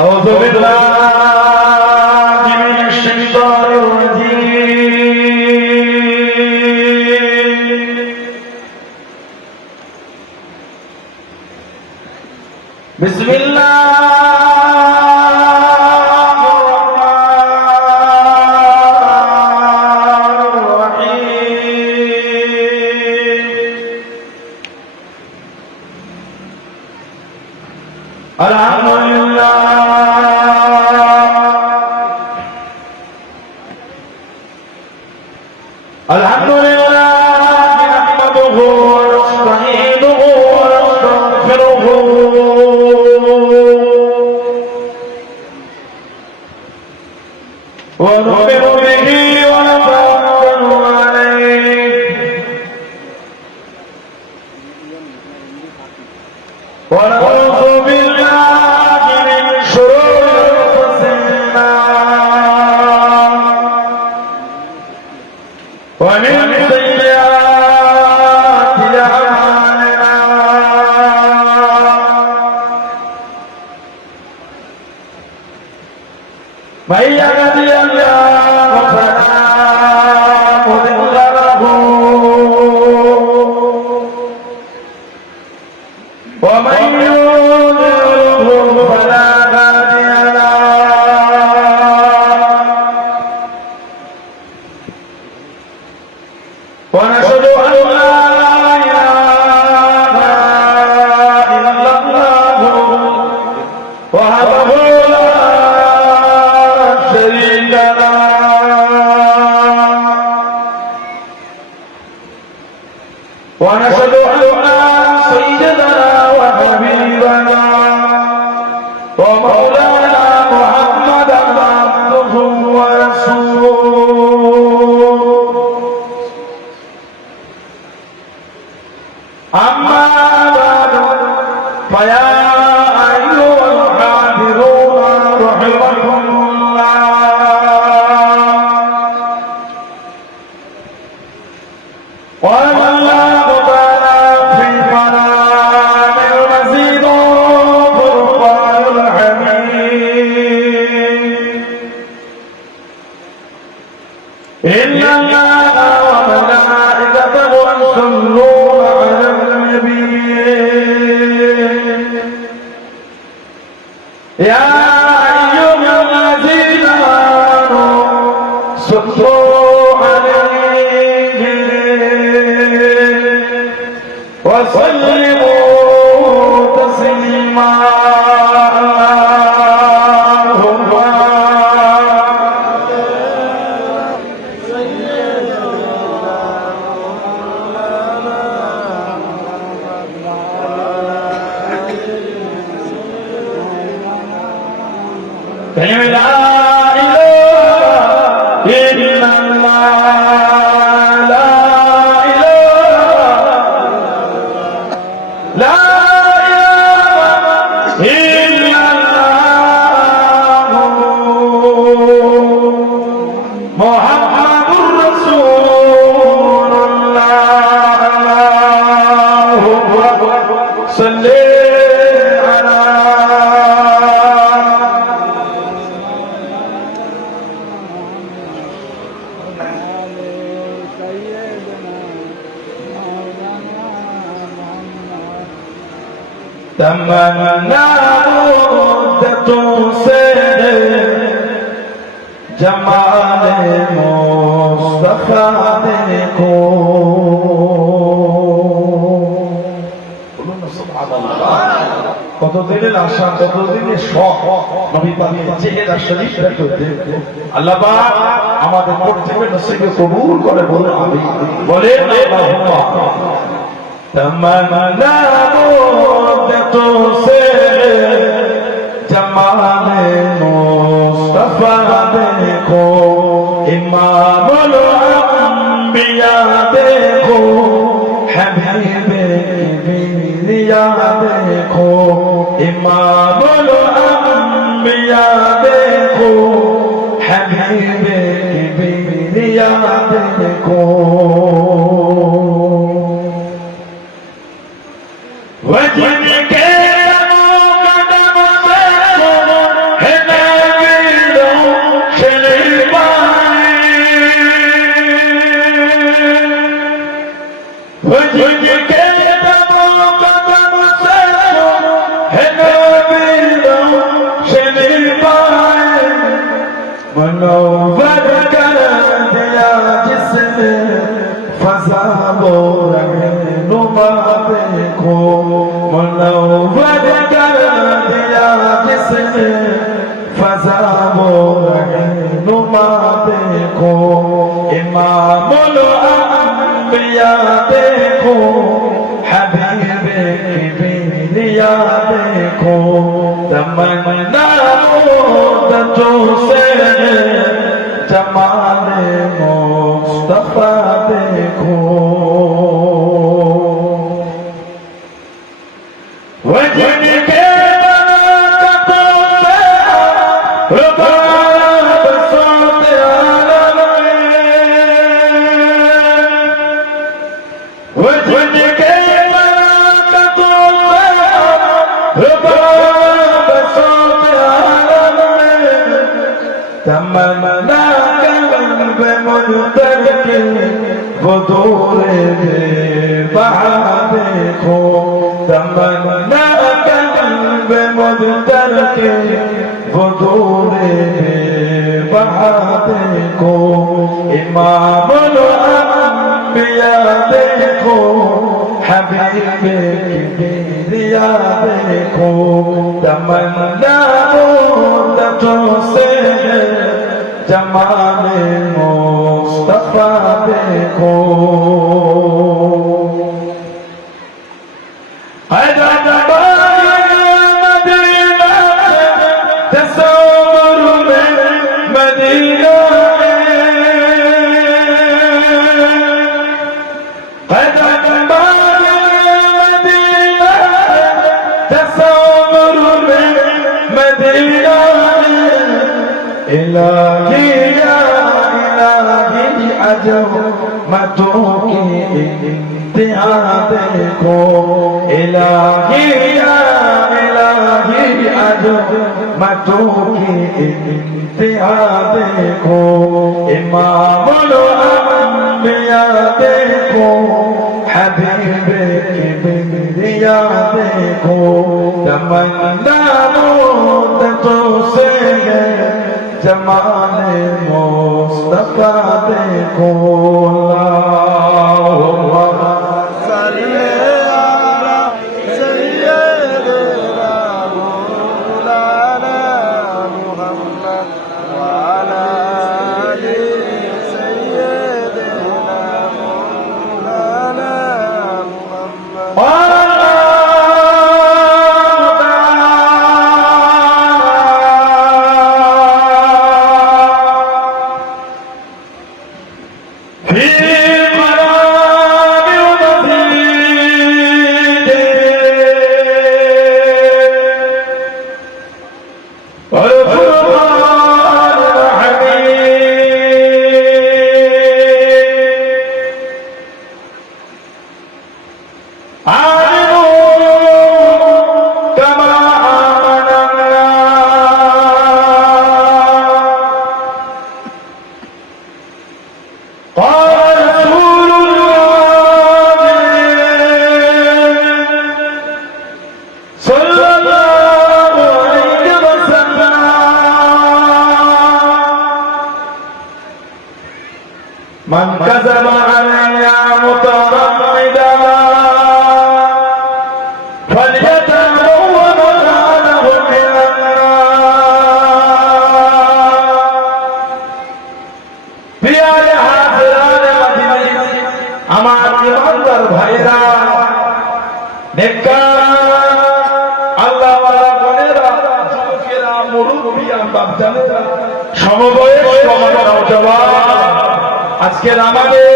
أعوذ بالله من الشيطان الرجيم بسم الله الحمد لله الحمد لله نحمده ونستعينه ونستغفره ونؤمن به ونتوكل عليه ونعوذ بالله من شرور أنفسنا ومن سيئات أعمالنا من يهده الله فلا مضل له ومن يضلل فلا هادي له ونشهد أن لا إله إلا الله وحده لا شريك له ونشهد أن سيدنا وحبيبنا ومولانا محمدا عبده ورسوله أما بعد فيا أيها الحاضرون رحمكم الله قال الله تعالى في كلام المزيد فرقان الحميد إن الله وملائكته يصلون على النبي يا أيها الذين آمنوا صلوا عليه وسلموا تسليما لا إله إلا الله لا إله لا إله إلا الله محمد رسول الله صل على تمنا مدة سيد جمال مصطفى کو কতদিনের আশা কতদিনের শখ নবী পাকের চেহারা শরীফটা দেখতে আল্লাহ পাক আমাদের প্রত্যেকের নসিবে কবুল করে বলে আমিন বলে আল্লাহুম্মা तमन्ना मुद्दतों से जमाले मुस्तफा देखो इमामुल अंबिया देखो हबीबे बिलिया देखो इमामुल अंबिया देखो हबीबे बिलिया देखो वजन के कदम से देखो हबीबे की बेलिया देखो तमन्ना मुद्दतों से जमाले मुस्तफा देखो वजन के तमन्ना कल्ब मुनतर के वो दूरे बहा देखो तमन्ना कल्ब मुनतर के वो दूरे बहा देखो इमामुल अंबिया देखो हबीबे की बेलिया देखो तमन्ना मुद्दतों से जमाले मुस्तफा देखो मदीना तस्वुर में मदीना मदीना तस्वुर में मदीना इलाही अजमतों की इंतहा देखो इलाही अजमतों की इंतहा देखो इमामुल अंबिया देखो हबीबे की बेलिया देखो तमन्ना मुद्दतों से जमाले मुस्तफा देखो अल्लाहुम्मा सल्ली अला सय्यिदिना मौलाना मुहम्मद व अला आलि सय्यिदिना मौलाना मुहम्मद من كذب علي متعمدا فليتبوأ مقعده من النار প্রিয় হাজিরানে মদিনা আমার ইমানদার ভাইরা নেককার আল্লাহ ওয়ালা বোনেরা যুবকেরা মুরব্বিয়ান বাপজানেরা সমবয়স্ক নওজওয়ান আজকের আমাদের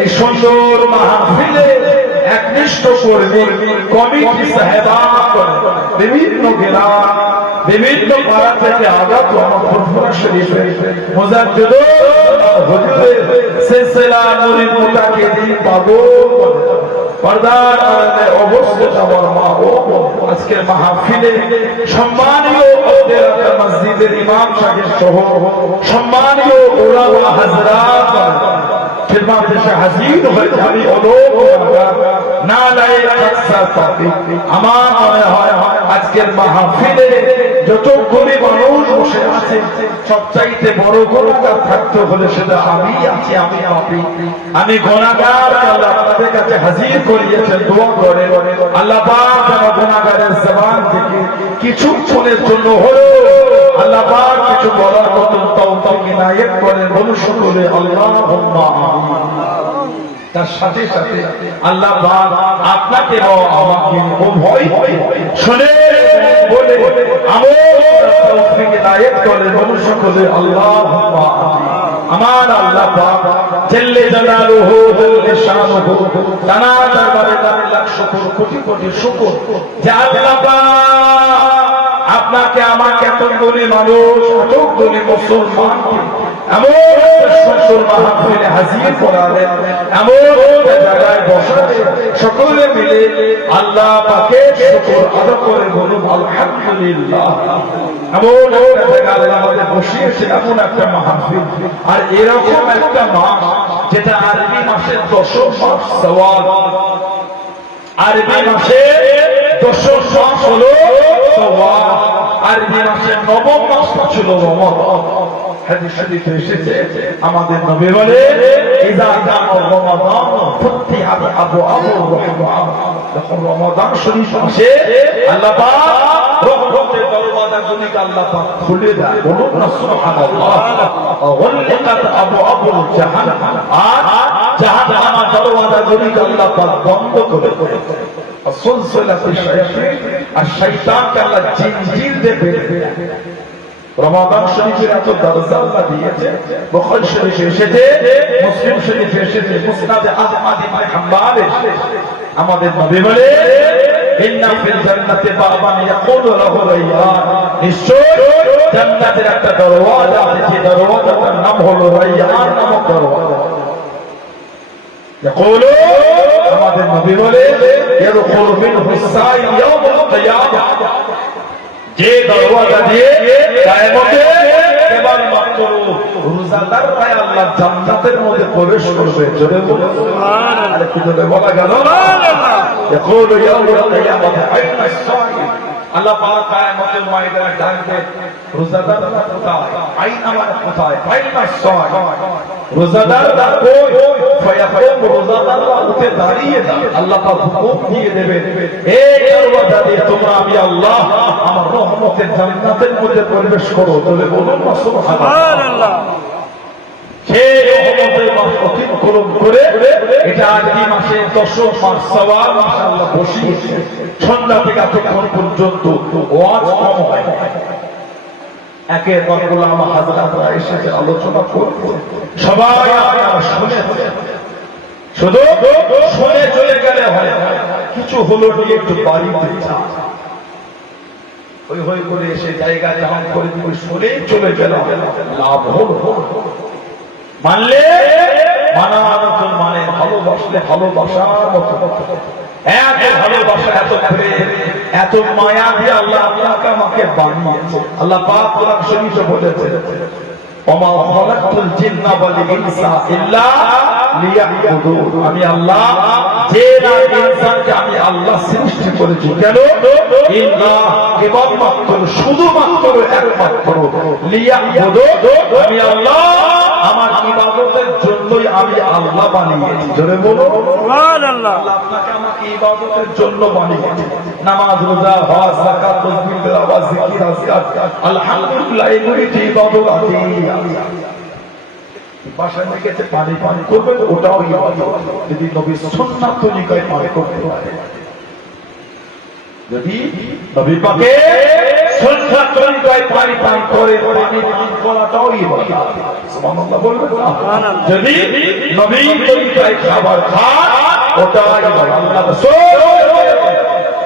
এই সুন্দর মাহফিলে একনিষ্ঠ কর্মী কমিটি সাহেবান বিভিন্ন গ্রাম বিভিন্ন পাড়া থেকে আগত আমার ফুরফুরা শরীফে মুজাদ্দিদ হুজুরের সিলসিলা মুরিদ মুতাকিদিন পাগল পর্দার আড়ালে অবস্থিত আমার মা ও আজকের মাহফিলে সম্মানীয় অধ্যক্ষ মসজিদের ইমাম সাহেব সহ সম্মানীয় উলামা হযরত খিদমতে এসে হাজির হয়েছে আমি অলোক না লায়ে আকসা পাতি আমার মনে হয় আজকের মাহফিলে যতগুলি মানুষ বসে আছে সবচাইতে বড় গুনাহগার থাকতে হলে সেটা আমি আছি আমি আপনি আমি গুনাহগার আল্লাহ আপনাদের কাছে হাজির করিয়েছেন দোয়া করে আল্লাহ পাক যেন গুনাহগারের জবান থেকে কিছুক্ষণের জন্য হলো আল্লাহ পাক কিছু বলার মতো তৌফিক ইনায়েত করেন বলুন সকলে আল্লাহুম্মা আমিন। তার সাথে সাথে আল্লাহ পাক আপনাকে ও আমাকে ভয় শুনে বলে আমল তৌফিক নায়েব করে মনুষ্য বলে আল্লাহুম্মা আমিন। আমার আল্লাহ পাক জাল্লে জালালুহু ওয়া শানুহু তানা দরবারে তার লাখ শুকর কোটি কোটি শুকর যে আল্লাহ পাক আপনাকে আমাকে এত গুণী মানুষ এত গুণী মুসলমান এমন সুন্দর মাহফিলে হাজির করালেন, এমন জায়গায় বসালেন, সকলে মিলে আল্লাহ পাকের শুকর আদা করে বলুন আলহামদুলিল্লাহ। এমন একটা জায়গা আল্লাহ আমাদের বসিয়েছে, এমন একটা মাহফিল, আর এরকম একটা মাস যেটা আরবি মাসের 10 মাস সওয়াল, আরবি মাসের 10 মাস হলো সওয়াল, আরবি মাসের 9 মাস ছিল রমজান। হাদিস শরীফে এসেছে আমাদের নবী বলে ইযা কানা রমাদান ফুতিহাত আবওয়াবুর রাহমাহ। যখন রমাদান শরীফ আসে আল্লাহ পাক রহমতের দরওয়াজাগুলিকে আল্লাহ পাক খুলে দেয়, বলুন না সুবহানাল্লাহ। ওয়ালিকাত আবওয়াবুল জাহান্নাম, আর জাহান্নামের দরওয়াজাগুলিকে আল্লাহ পাক বন্ধ করে দেয়। সুলসিলাতুশ শায়াতিন, আর শয়তানকে আল্লাহ জিনজির দিয়ে বেঁধে দেয়। রমাদান শরীফের এত দরজা আল্লাহ দিয়েছে, বুখারী শরীফে এসেছে, মুসলিম শরীফে এসেছে, মুসনাদে আহমদ ইবনে হাম্বাল এসেছে। আমাদের নবী বলে ইন্না ফিল জান্নাতি বাবান ইয়াকুলু লাহু রায়্যান, নিশ্চয় জান্নাতের একটা দরওয়াজা আছে, সেই দরওয়াজাটার নাম হলো রায়্যান নামক দরওয়াজা। ইয়াকুলু, আমাদের নবী বলে ইয়াদখুলু মিনহু সাই ইয়াউমুল কিয়ামাহ, যে দরওয়াজা দিয়ে কিয়ামতে কেবলমাত্র রোজাদাররা আল্লাহ জান্নাতের মধ্যে প্রবেশ করবে। জোরে বলুন সুবহানাল্লাহ। আরে কি জোরে বলা গেল? সুবহানাল্লাহ। ইয়াকুলু ইয়াউমুল কিয়ামাতি আইনা সাইম, আল্লাহ পাক কিয়ামতের ময়দানে ডাকবে রোজাদাররা কোথায়? আইনা মানে কোথায়? আইনা সাইম, রোজাদাররা কই? ফায়াকুম, রোজাদাররা উঠে দাঁড়িয়ে আল্লাহ পাক হুকুম দিয়ে দেবে, এই দরওয়াজা দিয়ে তোমরা আমি আল্লাহ আমার রহমতের জান্নাতের মধ্যে প্রবেশ করো। বলে বলুন না সুবহানাল্লাহ। সেই রহমতের মাস অতিক্রম করে এটা আরবি মাসে 10 মাস সওয়াল মাস আল্লাহ বসিয়েছে। সন্ধ্যা থেকে এতক্ষণ পর্যন্ত ওয়াজ কম হয়, একের পর গোলাম হাজরাতরা এসেছে আলোচনা করতে, সবাই আপনারা শুনে শুধু শুনে চলে গেলে হয়, কিছু হলো নিয়ে একটু বাড়িতে যান, ওই হই করে এসে জায়গা জাম করে দিয়ে শুনে চলে গেল, লাভ হল। মানলে মানার মতন, মানে ভালোবাসলে ভালোবাসার মতো, এত ভালোবাসা, এত প্রেম, এত মায়া দিয়ে আল্লাহ আপনাকে আমাকে বানিয়েছে। আল্লাহ পাক কোরআন শরীফে বলেছে ওমা খালাকতুল জিন্না ওয়াল ইনসা ইল্লা লিয়াবুদুন, আমি আল্লাহ যে ইনসানকে আমি আল্লাহ সৃষ্টি করেছি কেন? ইল্লা, কেবলমাত্র, শুধুমাত্র, একমাত্র, লিয়াবুদুন, আমি আল্লাহ আমার ইবাদতের জন্যই আমি আল্লাহ বানিয়েছি। জোরে বলো সুবহানাল্লাহ। আল্লাহ আপনাকে আমাকে ইবাদতের জন্য বানিয়েছে। নামাজ, রোজা, হজ, যাকাত, তাসবিহ, তেলাওয়াত, জিকির, আজকার, আলহামদুলিল্লাহ, এগুলি যে ইবাদত আছে। বাসায় গেছে পানি পানি করবে, ওটাও ইবাদত, যদি নবীর সুন্নাত তরিকায় পানি করতে পারে, যদি নবী পাকের সুন্নাত তরিকায় পানি পান করে, পানি পান করাটাও ইবাদত। সুবহানাল্লাহ বলবেন না? যদি নবী তরিকায় খাবার খান, ওটাও ইবাদত। আল্লাহ রাসূল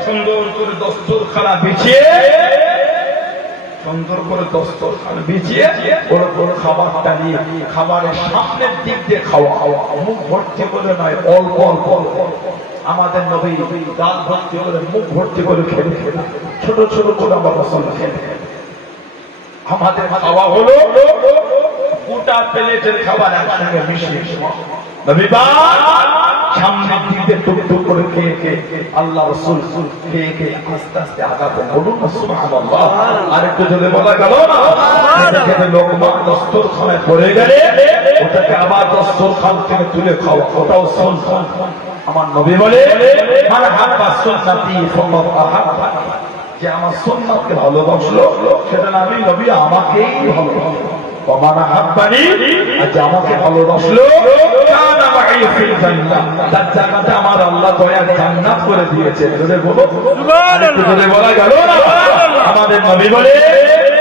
সুন্দর করে দস্তরখানা বিছিয়ে, সুন্দর করে দস্তরখানা বিছিয়ে ওর উপর খাবারটা নিয়ে খাবারের সামনের দিক দিয়ে খাওয়া, মুখ ভর্তি করে নয়, অল্প অল্প। আমাদের নবী দাঁত ভর্তি করে, মুখ ভর্তি করে খেতে খেতে, ছোট ছোট করে আমার রাসূল খেতে। আমাদের খাওয়া হলো গোটা প্লেটের খাবার একসঙ্গে মিশিয়ে। নবী পাক সামনের দিকে টুকটুক করে খেয়ে খেয়ে আল্লাহ রাসূল খেয়ে খেয়ে আস্তে আস্তে আগাতেন। বলুন না সুবহানাল্লাহ। আর একটু জোরে বলা গেল না? খেতে লোকমা দস্তরখানায় পড়ে গেলে ওটাকে আবার দস্তরখান থেকে তুলে খাওয়া, ওটাও সুন্নাত। আমার নবী বলে মান হাব্বা সুন্নতি ফাকাদ আহাব্বা, যে আমার সুন্নাতকে ভালোবাসলো সেটা আমি নবী আমাকেই ভালোবাসলো। ওমান আহাব্বানি, যে আমাকে ভালোবাসলো কানা মাই ফিল জান্নাহ, তার জায়গাতে আমার আল্লাহ দয়ার জান্নাত করে দিয়েছে। জোরে বলো সুবহানাল্লাহ। জোরে বলা গেল না? আমাদের নবী বলে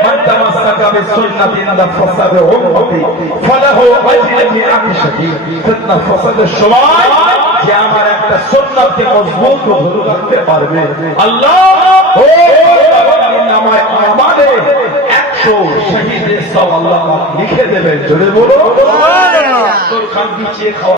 মান তামাসসাকা বিসুন্নতি নাফাসাবে উম্মতি ফালাহু আজরুন মিআতি শাহীদ। ফিতনা ফাসাদের সময় যে আমার একটা সুন্নাতকে মজবুত ও ধরে রাখতে পারবে, আল্লাহ ও নামায় আমারে 100 শহীদের সওয়াব আল্লাহ লিখে দেবেন। জোরে বলো সুবহানাল্লাহ। তোর খান পিছিয়ে খাওয়া